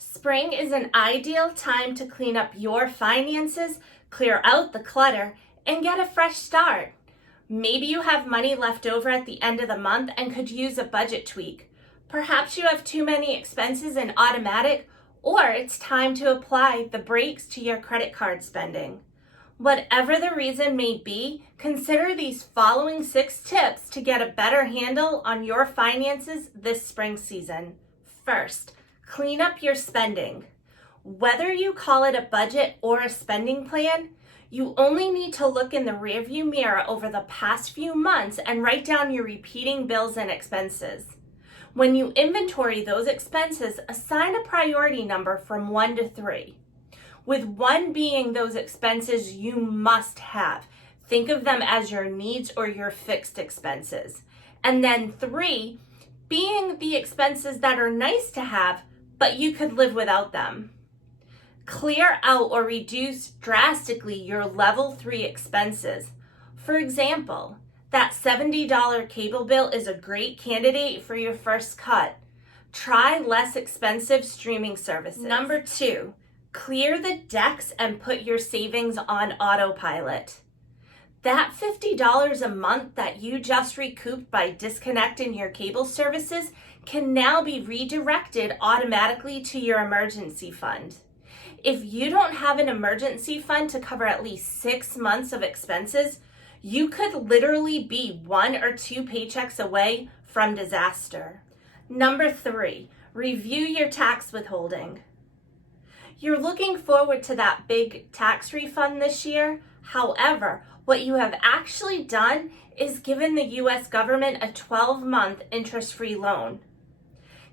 Spring is an ideal time to clean up your finances, clear out the clutter, and get a fresh start. Maybe you have money left over at the end of the month and could use a budget tweak. Perhaps you have too many expenses in automatic, or it's time to apply the brakes to your credit card spending. Whatever the reason may be, consider these following 6 tips to get a better handle on your finances this spring season. First, clean up your spending. Whether you call it a budget or a spending plan, you only need to look in the rearview mirror over the past few months and write down your repeating bills and expenses. When you inventory those expenses, assign a priority number from 1 to 3. With 1 being those expenses you must have. Think of them as your needs or your fixed expenses. And then 3 being the expenses that are nice to have, but you could live without them. Clear out or reduce drastically your level 3 expenses. For example, that $70 cable bill is a great candidate for your first cut. Try less expensive streaming services. Number 2, clear the decks and put your savings on autopilot. That $50 a month that you just recouped by disconnecting your cable services can now be redirected automatically to your emergency fund. If you don't have an emergency fund to cover at least 6 months of expenses, you could literally be 1 or 2 paychecks away from disaster. Number 3, review your tax withholding. You're looking forward to that big tax refund this year. However, what you have actually done is given the U.S. government a 12-month interest-free loan.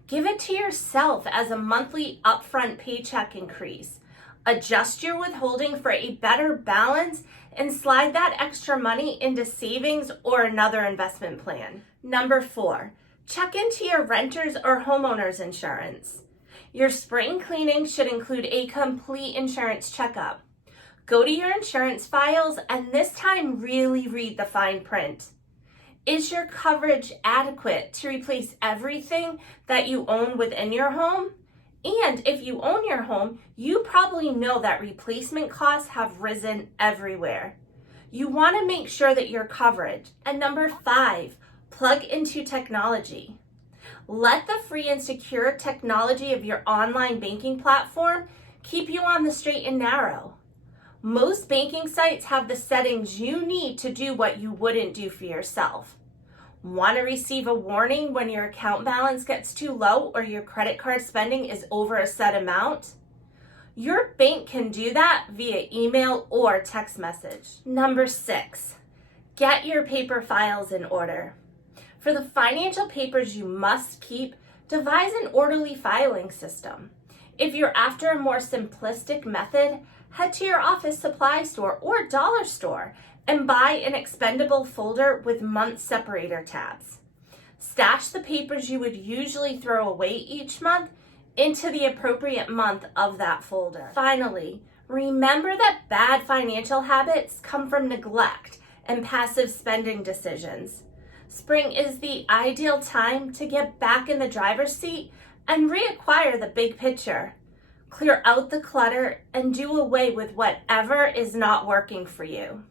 Give it to yourself as a monthly upfront paycheck increase. Adjust your withholding for a better balance and slide that extra money into savings or another investment plan. Number 4, check into your renter's or homeowner's insurance. Your spring cleaning should include a complete insurance checkup. Go to your insurance files and this time really read the fine print. Is your coverage adequate to replace everything that you own within your home? And if you own your home, you probably know that replacement costs have risen everywhere. You want to make sure that you're covered. And number 5, plug into technology. Let the free and secure technology of your online banking platform keep you on the straight and narrow. Most banking sites have the settings you need to do what you wouldn't do for yourself. Want to receive a warning when your account balance gets too low or your credit card spending is over a set amount? Your bank can do that via email or text message. Number 6, get your paper files in order. For the financial papers you must keep, devise an orderly filing system. If you're after a more simplistic method, head to your office supply store or dollar store and buy an expendable folder with month separator tabs. Stash the papers you would usually throw away each month into the appropriate month of that folder. Finally, remember that bad financial habits come from neglect and passive spending decisions. Spring is the ideal time to get back in the driver's seat and reacquire the big picture. Clear out the clutter and do away with whatever is not working for you.